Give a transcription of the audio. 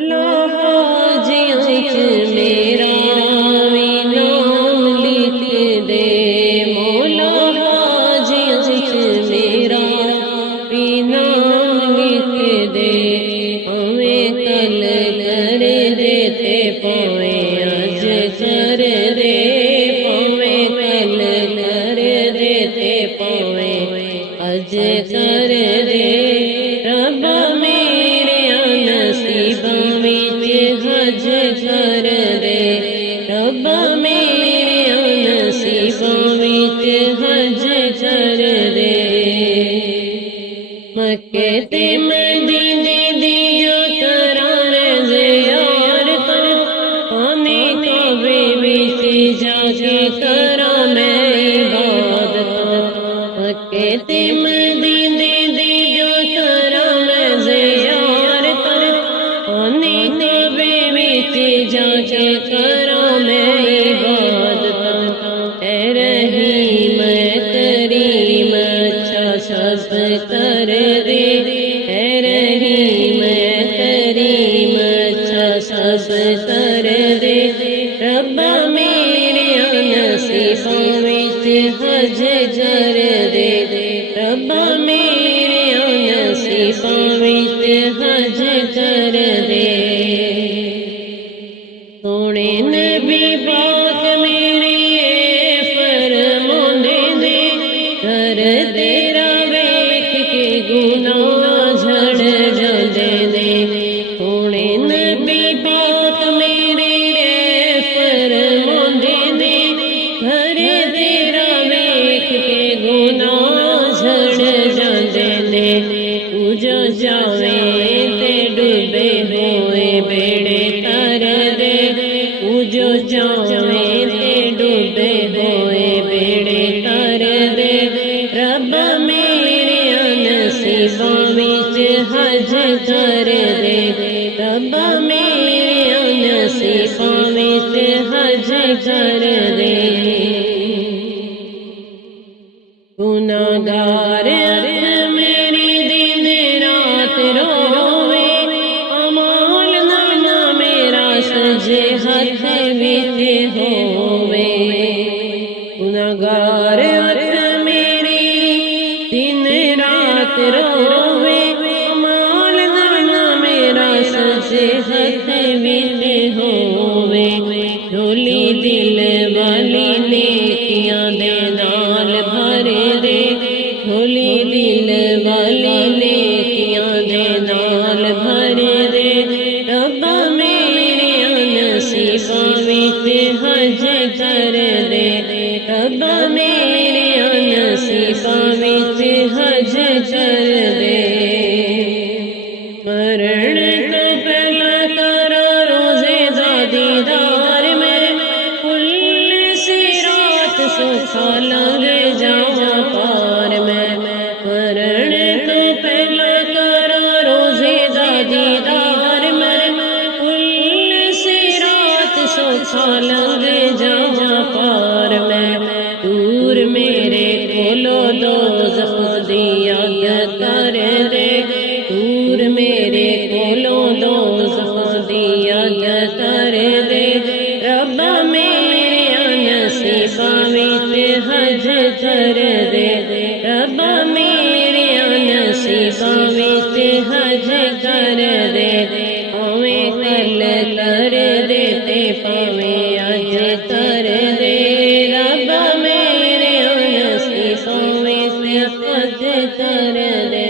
मौला हाजियों च मेरा भी नाम लिख दे, मौला हाजियों च मेरा भी नाम लिख दे। हमें कल कर दे ते पावे अज कर दे, हमें कल कर दे ते पावे अज कर दे। रब्बा हज कर दे, रब्बा मेरे नसीबों विच हज कर दे। मक्के ते मदीने दिया करां ज़ियारतां, आने काबे विच जाके करां मैं इबादतां। मक्के ते मदीने दिया करां मैं ज़ियारतां, आने जाके करां मैं इबादतां। ऐ रहीम करीम अच्छा सब कर दे, ऐ रहीम करीम अच्छा सब कर दे। रब्बा मेरे नसीबों विच हज कर दे, रब्बा मेरे नसीबों विच हज कर दे। सोने नबी पाक मेरे फरमांदे ने, घर तेरा वेख के गुनाह झड़ जांदे ने। सोने नबी पाक मेरे फरमांदे ने, घर तेरा वेख के गुनाह झड़ जांदे ने। तू जो जावे ते डूबे होए बेड़े तर दे, जो जावे ते डूबे होए बेड़े तर दे। रब्बा मेरे नसीबों विच हज कर दे, रब्बा मेरे नसीबों विच हज कर दे। गुनाहगार मेरी दिन रात रोवे, अमाल नामा मेरा सजे हथ विच होवे। गुनाहगार मेरी दिन रात रोवे, अमाल नामा मेरा सजे हथ विच होवे। झोली दिल वाली नेकियां दे नाल भर दे, झोली दिल वाली नेकियां दे नाल भर दे। रब्बा मेरे नसीबों विच हज कर दे, रब्बा मेरे नसीबों विच हज कर दे। मरण तो पहला तारा रोज़े दीदार में, कुल सिरात सुखा लंघ जावा पार में। मरण तो पहला तारा रोज़े दीदार में, कुल सिरात सुखा लंघ जावा पार में। दूर मेरे कोलो दोज़ख दी अग कर दे, दूर मेरे कोलो दोज़ख दी अग कर दे। रब्बा मेरे नसीबों विच हज कर दे, रब्बा मेरे नसीबों विच हज कर दे। हमें कल कर दे ते पावें अज कर दे, रब्बा मेरे नसीबों विच हज कर दे।